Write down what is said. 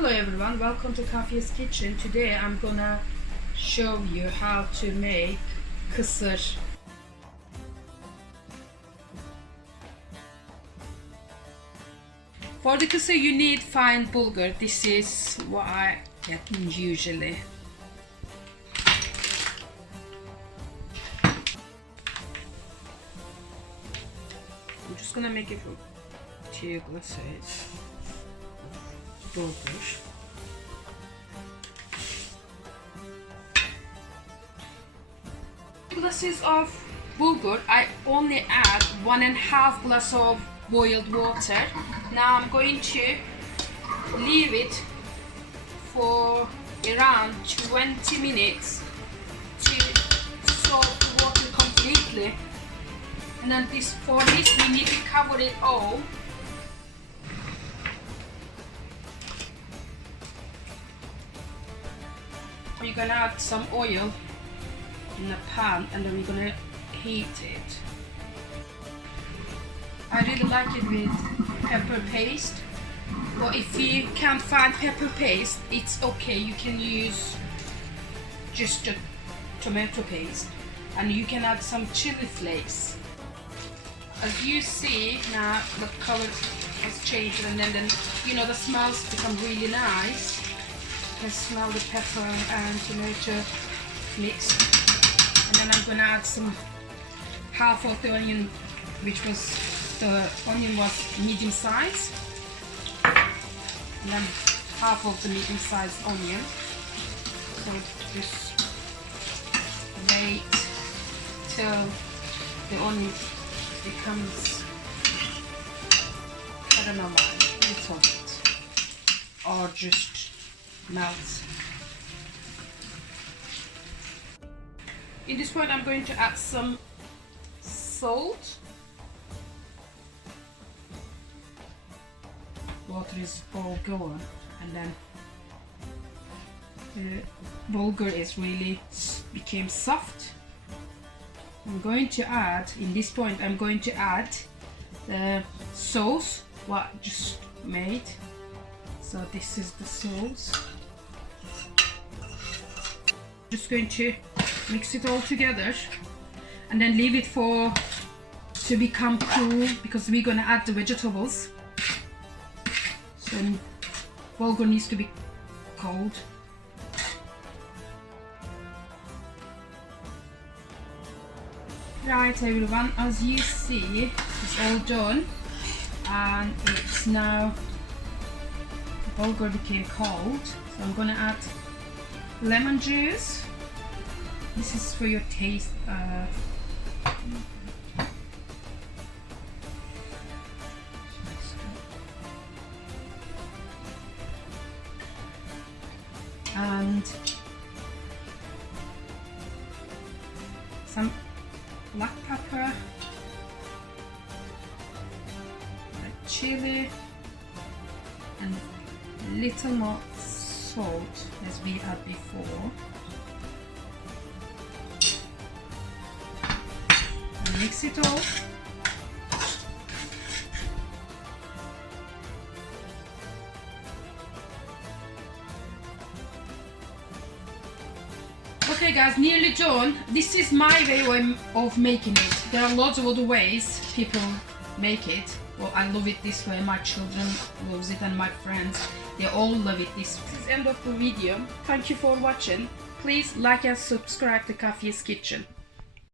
Hello everyone, welcome to Kisir's kitchen. Today I'm gonna show you how to make Kisir. For the Kisir you need fine bulgur. This is what I get usually. I'm just gonna make it for 2 glasses bulgur. Glasses of bulgur, I only add 1.5 glass of boiled water. Now I'm going to leave it for around 20 minutes to soak the water completely. And then for this we need to cover it all. We're gonna add some oil in the pan and then we're gonna heat it. I really like it with pepper paste, but if you can't find pepper paste, it's okay, you can use just a tomato paste and you can add some chili flakes. As you see now the color has changed and then you know the smells become really nice. You can smell the pepper and tomato mixed. And then I'm gonna add some half of the onion, which was the onion was medium size, and then half of the medium sized onion. So just wait till the onion becomes caramelized a little bit, or just melts. In this point I'm going to add some salt. Water is all going, and then the bulgur is really became soft. I'm going to add, in this point I'm going to add the sauce what I just made. So this is the sauce. Just going to mix it all together and then leave it to become cool, because we're gonna add the vegetables. So bulgur needs to be cold. Right everyone, as you see it's all done and it's now the bulgur became cold. So I'm gonna add lemon juice. This is for your taste. And some black pepper, red chili, and a little more salt as we had before. And mix it all. Okay guys, nearly done. This is my way of making it. There are lots of other ways people make it. Well, I love it this way, my children loves it and my friends, they all love it this way. This is the end of the video. Thank you for watching. Please like and subscribe to Kisir's Kitchen.